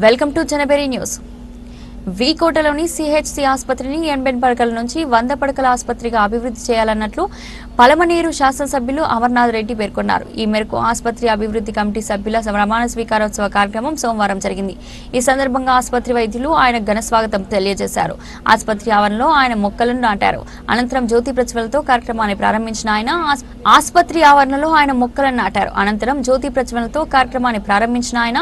Welcome to జనబెరి news. వీకోటలోని CHC ఆసుపత్రిని 80 పడకల నుంచి 100 పడకల ఆసుపత్రిగా అభివృద్ధి చేయాలన్నట్లు పలమనేరు శాసనసభ్యులు అమర్నాథ్ రెడ్డి పేర్కొన్నారు. ఈ మేరకు ఆసుపత్రి అభివృద్ధి కమిటీ సభ్యుల ప్రమాణ స్వీకారోత్సవ కార్యక్రమం సోమవారం జరిగింది. ఈ సందర్భంగా ఆసుపత్రి వైద్యులు ఆయన ఘన స్వాగతం తెలియజేశారు. ఆసుపత్రి ఆవరణలో ఆయన మొక్కలను నాటారు. అనంతరం జ్యోతి ప్రజ్వలతో కార్యక్రమాన్ని ప్రారంభించిన ఆయన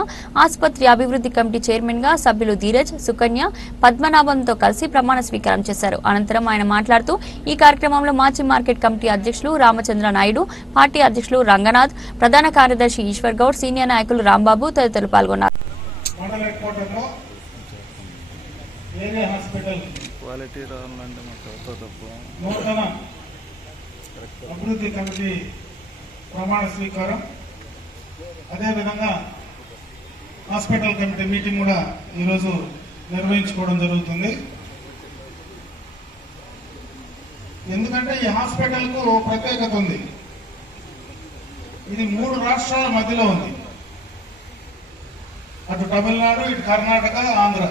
ఆసుపత్రి అభివృద్ధి కమిటీ చైర్మన్ గా సభ్యులు ధీరజ్, సుకన్య, పద్మనాభంతో కలిసి ప్రమాణ స్వీకారం చేశారు. అనంతరం ఆయన మాట్లాడుతూ ఈ కార్యక్రమంలో మాజీ మార్కెట్ కమిటీ అధ్యక్షులు రామచంద్ర నాయుడు, పార్టీ అధ్యక్షులు రంగనాథ్, ప్రధాన కార్యదర్శి ఈశ్వర్ గౌడ్, సీనియర్ నాయకులు రాంబాబు తదితరులు పాల్గొన్నారు. అభివృద్ధి కమిటీ ప్రమాణ స్వీకారం, అదేవిధంగా హాస్పిటల్ కమిటీ మీటింగ్ కూడా ఈరోజు నిర్వహించుకోవడం జరుగుతుంది. ఎందుకంటే ఈ హాస్పిటల్కు ప్రత్యేకత ఉంది. ఇది 3 రాష్ట్రాల మధ్యలో ఉంది. అటు తమిళనాడు, ఇటు కర్ణాటక, ఆంధ్ర.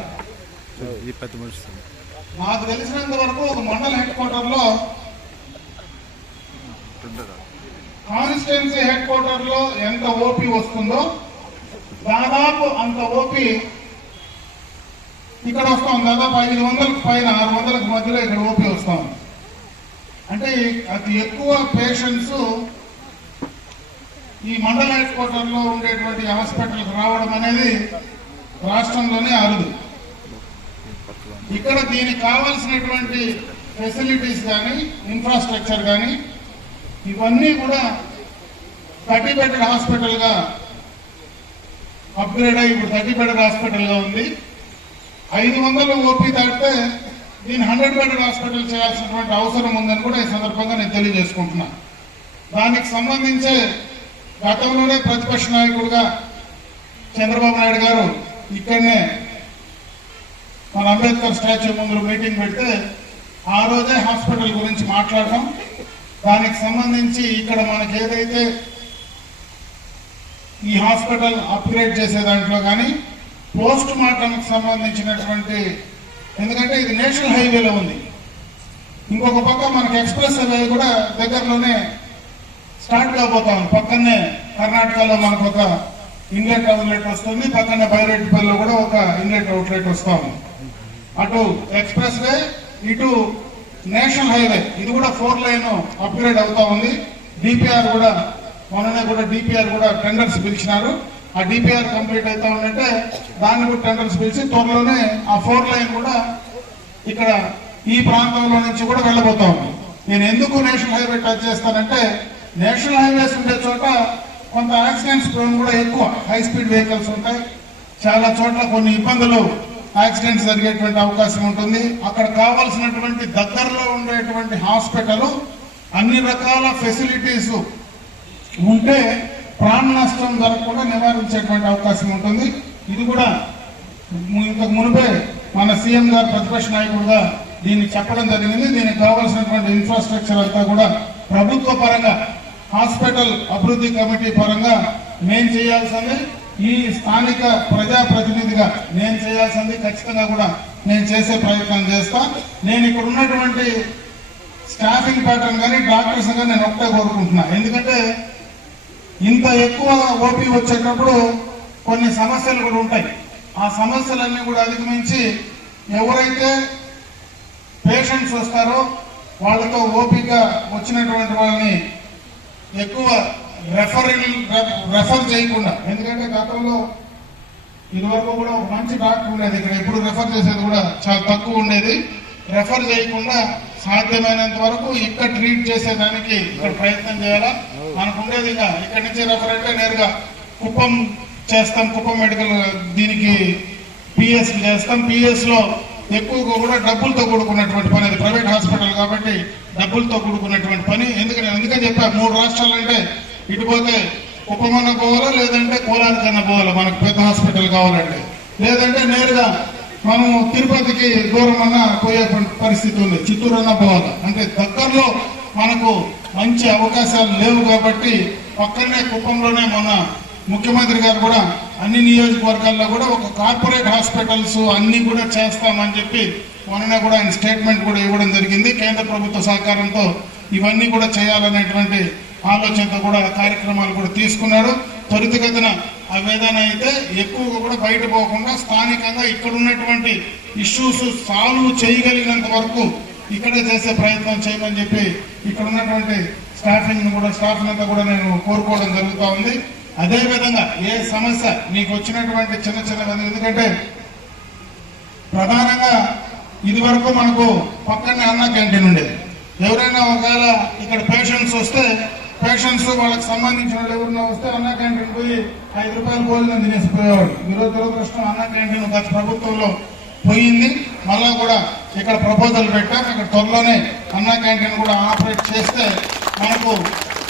నాకు తెలిసినంత వరకు ఒక మండల హెడ్ క్వార్టర్ లో, కాన్స్టిట్యున్సీ హెడ్ క్వార్టర్ లో ఎంత ఓపీ వస్తుందో దాదాపు అంత ఓపీ ఇక్కడ వస్తాం. దాదాపు 500కు పైన 600కు మధ్యలో ఇక్కడ ఓపీ వస్తాం. అంటే అతి ఎక్కువ పేషెంట్స్ ఈ మండల హెడ్ క్వార్టర్ లో ఉండేటువంటి హాస్పిటల్కి రావడం అనేది రాష్ట్రంలోనే అరుదు. ఇక్కడ దీనికి కావాల్సినటువంటి ఫెసిలిటీస్ కానీ, ఇన్ఫ్రాస్ట్రక్చర్ కానీ ఇవన్నీ కూడా 30 బెడెడ్ హాస్పిటల్ గా అప్గ్రేడ్ అయ్యి ఇప్పుడు 30 బెడెడ్ హాస్పిటల్ గా ఉంది. 500 ఓపీ దాటితే దీన్ని 100 బెడెడ్ హాస్పిటల్ చేయాల్సినటువంటి అవసరం ఉందని కూడా ఈ సందర్భంగా నేను తెలియజేసుకుంటున్నా. దానికి సంబంధించే గతంలోనే ప్రతిపక్ష నాయకుడిగా చంద్రబాబు నాయుడు గారు ఇక్కడనే మన అంబేద్కర్ స్టాచ్యూ ముందు మీటింగ్ పెడితే ఆ రోజే హాస్పిటల్ గురించి మాట్లాడటం, దానికి సంబంధించి ఇక్కడ మనకి ఏదైతే ఈ హాస్పిటల్ అప్గ్రేడ్ చేసే దాంట్లో కానీ పోస్ట్ మార్టంకి సంబంధించినటువంటి, ఎందుకంటే ఇది నేషనల్ హైవేలో ఉంది. ఇంకొక పక్క మనకి ఎక్స్ప్రెస్ హైవే కూడా దగ్గరలోనే స్టార్ట్ కాబోతా ఉంది. పక్కనే కర్ణాటకలో మనకు ఒక ఇన్లెట్ అవుట్లెట్ వస్తుంది, పక్కనే బైరెడ్డిపల్లిలో కూడా ఒక ఇన్లెట్ అవుట్లెట్ వస్తా ఉంది. అటు ఎక్స్ప్రెస్ వే, ఇటు నేషనల్ హైవే, ఇది కూడా 4 లైన్ అప్గ్రేడ్ అవుతా ఉంది. డిపిఆర్ కూడా మొన్ననే కూడా డిపిఆర్ కూడా టెండర్స్ పిలిచినారు. ఆ డిపిఆర్ కంప్లీట్ అవుతా ఉందంటే దాన్ని కూడా టెండర్స్ పిలిచి త్వరలోనే ఆ 4 లైన్ కూడా ఇక్కడ ఈ ప్రాంతంలో నుంచి కూడా వెళ్ళబోతా ఉంది. నేను ఎందుకు నేషనల్ హైవే టచ్ చేస్తానంటే, నేషనల్ హైవేస్ ఉండే చోట కొంత యాక్సిడెంట్స్ కూడా ఎక్కువ, హై స్పీడ్ వెహికల్స్ ఉంటాయి. చాలా చోట్ల కొన్ని ఇబ్బందులు, యాక్సిడెంట్స్ జరిగేటువంటి అవకాశం ఉంటుంది. అక్కడ కావాల్సినటువంటి దగ్గరలో ఉండేటువంటి హాస్పిటల్ అన్ని రకాల ఫెసిలిటీస్ ఉంటే ప్రాణ నష్టం జరగకుండా నివారించేటువంటి అవకాశం ఉంటుంది. ఇది కూడా ఇంతకు మునిపే మన సీఎం గారు ప్రతిపక్ష నాయకుడుగా దీన్ని చెప్పడం జరిగింది. దీనికి కావాల్సినటువంటి ఇన్ఫ్రాస్ట్రక్చర్ అంతా కూడా ప్రభుత్వ పరంగా, హాస్పిటల్ అభివృద్ధి కమిటీ పరంగా నేను చేయాల్సింది, ఈ స్థానిక ప్రజాప్రతినిధిగా నేను చేయాల్సింది ఖచ్చితంగా కూడా నేను చేసే ప్రయత్నం చేస్తా. నేను ఇక్కడ ఉన్నటువంటి స్టాఫింగ్ ప్యాటర్న్ కానీ, డాక్టర్స్ కానీ నేను ఒకటే కోరుకుంటున్నా. ఎందుకంటే ఇంత ఎక్కువ ఓపీ వచ్చేటప్పుడు కొన్ని సమస్యలు కూడా ఉంటాయి. ఆ సమస్యలన్నీ కూడా అధిగమించి ఎవరైతే పేషెంట్స్ వస్తారో వాళ్ళతో ఓపీగా వచ్చినటువంటి వాళ్ళని ఎక్కువ రెఫర్ చేయకుండా, ఎందుకంటే గతంలో ఇదివరకు కూడా ఒక మంచి డాక్టర్ ఉండేది ఇక్కడ, ఎప్పుడు రెఫర్ చేసేది కూడా చాలా తక్కువ ఉండేది. రెఫర్ చేయకుండా సాధ్యమైనంత వరకు ఇక్కడ ట్రీట్ చేసేదానికి ఇక్కడ ప్రయత్నం చేయాలా. మనకు ఉండేది ఇక్కడ నుంచి రెఫర్ అంటే నేరుగా కుప్పం చేస్తాం, కుప్పం మెడికల్ దీనికి పిఎస్ చేస్తాం. పిఎస్ లో ఎక్కువగా కూడా డబ్బులతో కూడుకున్నటువంటి పని, అది ప్రైవేట్ హాస్పిటల్ కాబట్టి డబ్బులతో కూడుకున్నటువంటి పని. ఎందుకని చెప్పా, 3 రాష్ట్రాలు అంటే ఇటు పోతే కుప్పమన్నా పోవాలా, లేదంటే కోలారికన్నా పోవాలా మనకు పెద్ద హాస్పిటల్ కావాలంటే, లేదంటే నేరుగా మనము తిరుపతికి దూరం అన్నా పోయే పరిస్థితి ఉంది, చిత్తూరు అన్నా పోవాలా. అంటే దగ్గరలో మనకు మంచి అవకాశాలు లేవు కాబట్టి పక్కనే కుప్పంలోనే మొన్న ముఖ్యమంత్రి గారు కూడా అన్ని నియోజకవర్గాల్లో కూడా ఒక కార్పొరేట్ హాస్పిటల్స్ అన్ని కూడా చేస్తామని చెప్పి మొన్న కూడా ఆయన స్టేట్మెంట్ కూడా ఇవ్వడం జరిగింది. కేంద్ర ప్రభుత్వ సహకారంతో ఇవన్నీ కూడా చేయాలనేటువంటి ఆలోచనతో కూడా కార్యక్రమాలు కూడా తీసుకున్నాడు. త్వరితగతిన అవేదన అయితే ఎక్కువగా కూడా బయట పోకుండా స్థానికంగా ఇక్కడ ఉన్నటువంటి ఇష్యూస్ సాల్వ్ చేయగలిగినంత వరకు ఇక్కడే చేసే ప్రయత్నం చేయమని చెప్పి ఇక్కడ ఉన్నటువంటి స్టాఫ్ అంతా కూడా నేను కోరుకోవడం జరుగుతూ ఉంది. అదేవిధంగా ఏ సమస్య మీకు వచ్చినటువంటి చిన్న ఎందుకంటే ప్రధానంగా ఇది వరకు మనకు పక్కనే అన్న క్యాంటీన్ ఉండేది. ఎవరైనా ఒకవేళ ఇక్కడ పేషెంట్స్ వస్తే పేషెంట్స్ వాళ్ళకి సంబంధించిన వాళ్ళు ఎవరైనా వస్తే అన్న క్యాంటీన్ పోయి 5 రూపాయలు భోజనం తినేసిపోయేవాడు. ఈరోజు దురదృష్టం అన్న క్యాంటీన్ గత ప్రభుత్వంలో పోయింది. మళ్ళా కూడా ఇక్కడ ప్రపోజల్ పెట్టాం. ఇక్కడ త్వరలోనే అన్న క్యాంటీన్ కూడా ఆపరేట్ చేస్తే మనకు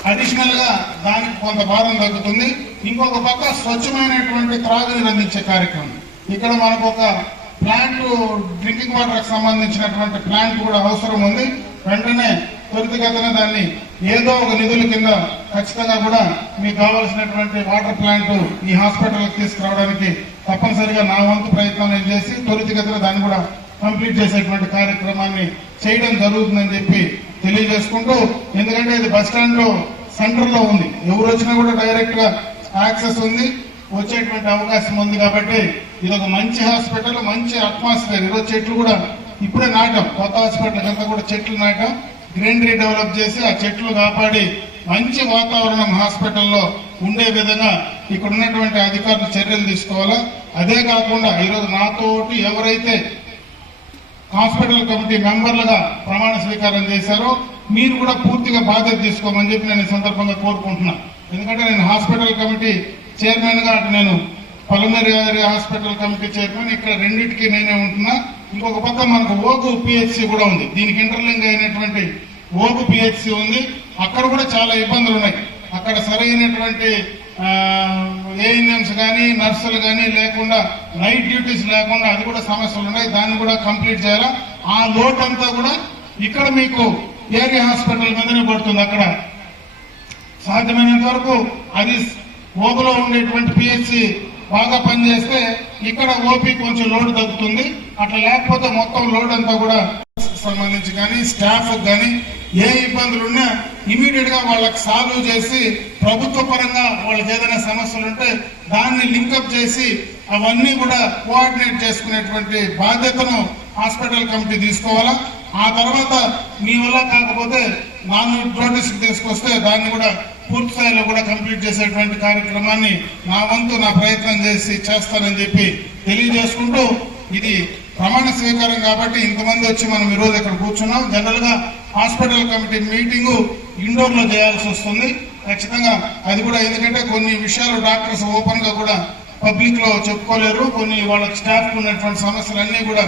అడిషనల్ గా దానికి కొంత భారం తగ్గుతుంది. ఇంకొక పక్క స్వచ్ఛమైనటువంటి త్రాగునీరు అందించే కార్యక్రమం ఇక్కడ మనకు ఒక ప్లాంట్ డ్రింకింగ్ వాటర్ కి సంబంధించినటువంటి ప్లాంట్ కూడా అవసరం ఉంది. వెంటనే త్వరితగతిన దాన్ని ఏదో ఒక నిధుల కింద ఖచ్చితంగా కూడా మీకు కావాల్సినటువంటి వాటర్ ప్లాంట్ ఈ హాస్పిటల్కి తీసుకురావడానికి తప్పనిసరిగా నా వంతు ప్రయత్నం నేను చేసి త్వరితగతిన దాన్ని కూడా కంప్లీట్ చేసేటువంటి కార్యక్రమాన్ని చేయడం జరుగుతుందని చెప్పి తెలియజేసుకుంటూ, ఎందుకంటే ఇది బస్ స్టాండ్ లో సెంటర్ లో ఉంది, ఎవరు వచ్చినా కూడా డైరెక్ట్ గా యాక్సెస్ ఉంది, వచ్చేటువంటి అవకాశం ఉంది. కాబట్టి ఇది ఒక మంచి హాస్పిటల్, మంచి అట్మాస్ఫియర్. ఈరోజు చెట్లు కూడా ఇప్పుడే నాటాం, కొత్త హాస్పిటల్ అంతా కూడా చెట్లు నాటాం, గ్రీనరీ డెవలప్ చేసి ఆ చెట్లు కాపాడి మంచి వాతావరణం హాస్పిటల్లో ఉండే విధంగా ఇక్కడ ఉన్నటువంటి అధికారులు చర్యలు తీసుకోవాలా. అదే కాకుండా ఈరోజు నాతోటి ఎవరైతే హాస్పిటల్ కమిటీ మెంబర్లుగా ప్రమాణ స్వీకారం చేశారో మీరు కూడా పూర్తిగా బాధ్యత తీసుకోమని చెప్పి నేను ఈ సందర్భంగా కోరుకుంటున్నాను. ఎందుకంటే నేను హాస్పిటల్ కమిటీ చైర్మన్ గా నేను పల్మనరీ హాస్పిటల్ కమిటీ చైర్మన్, ఇక్కడ రెండింటికి నేనే ఉంటున్నా. ఇంకొక పక్క మనకు ఓగు పిహెచ్సి కూడా ఉంది, దీనికి ఇంటర్లింక్ అయినటువంటి ఓగు పిహెచ్సి ఉంది. అక్కడ కూడా చాలా ఇబ్బందులు ఉన్నాయి. అక్కడ సరైనటువంటి ఏఎన్ఎంస్ కానీ నర్సులు కానీ లేకుండా, నైట్ డ్యూటీస్ లేకుండా, అది కూడా సమస్యలు ఉన్నాయి. దాన్ని కూడా కంప్లీట్ చేయాలా. ఆ లోటు అంతా కూడా ఇక్కడ మీకు ఏరియా హాస్పిటల్ మీదనే పడుతుంది. అక్కడ సాధ్యమైనంత వరకు అది ఓపులో ఉండేటువంటి పిహెచ్సి బాగా పనిచేస్తే ఇక్కడ ఓపీ కొంచెం లోడ్ తగ్గుతుంది. అట్లా లేకపోతే మొత్తం లోడ్ అంతా కూడా సంబంధించి కానీ స్టాఫ్ కానీ ఏ ఇబ్బందులు ఉన్నా ఇమీడియట్ గా వాళ్ళకి సాల్వ్ చేసి ప్రభుత్వ పరంగా వాళ్ళకి ఏదైనా సమస్యలు ఉంటే దాన్ని లింకప్ చేసి అవన్నీ కూడా కోఆర్డినేట్ చేసుకునేటువంటి బాధ్యతను హాస్పిటల్ కమిటీ తీసుకోవాలా. ఆ తర్వాత మీ వల్ల కాకపోతే నాన్ నోటీస్ తీసుకొస్తే దాన్ని కూడా పూర్తి స్థాయిలో కూడా కంప్లీట్ చేసేటువంటి కార్యక్రమాన్ని నా వంతు నా ప్రయత్నం చేసి చేస్తానని చెప్పి తెలియజేసుకుంటూ, ఇది ప్రమాణ స్వీకారం కాబట్టి ఇంతమంది వచ్చి మనం ఈరోజు ఇక్కడ కూర్చున్నాం. జనరల్ గా హాస్పిటల్ కమిటీ మీటింగ్ ఇండోర్ లో చేయాల్సి వస్తుంది ఖచ్చితంగా. అది కూడా ఎందుకంటే కొన్ని విషయాలు డాక్టర్స్ ఓపెన్ గా కూడా పబ్లిక్ లో చెప్పుకోలేరు. కొన్ని వాళ్ళకి స్టాఫ్ ఉన్నటువంటి సమస్యలన్నీ కూడా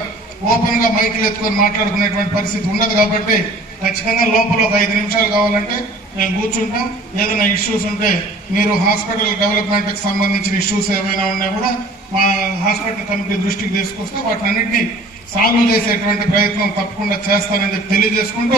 ఓపెన్ గా మైకులు ఎత్తుకొని మాట్లాడుకునేటువంటి పరిస్థితి ఉండదు. కాబట్టి ఖచ్చితంగా లోపల ఒక 5 నిమిషాలు కావాలంటే మేము కూర్చుంటాం. ఏదైనా ఇష్యూస్ ఉంటే మీరు హాస్పిటల్ డెవలప్మెంట్ కి సంబంధించిన ఇష్యూస్ ఏమైనా ఉన్నా కూడా మా హాస్పిటల్ కమిటీ దృష్టికి తీసుకొస్తే వాటినన్నింటినీ సాల్వ్ చేసేటువంటి ప్రయత్నం తప్పకుండా చేస్తానని తెలియజేసుకుంటూ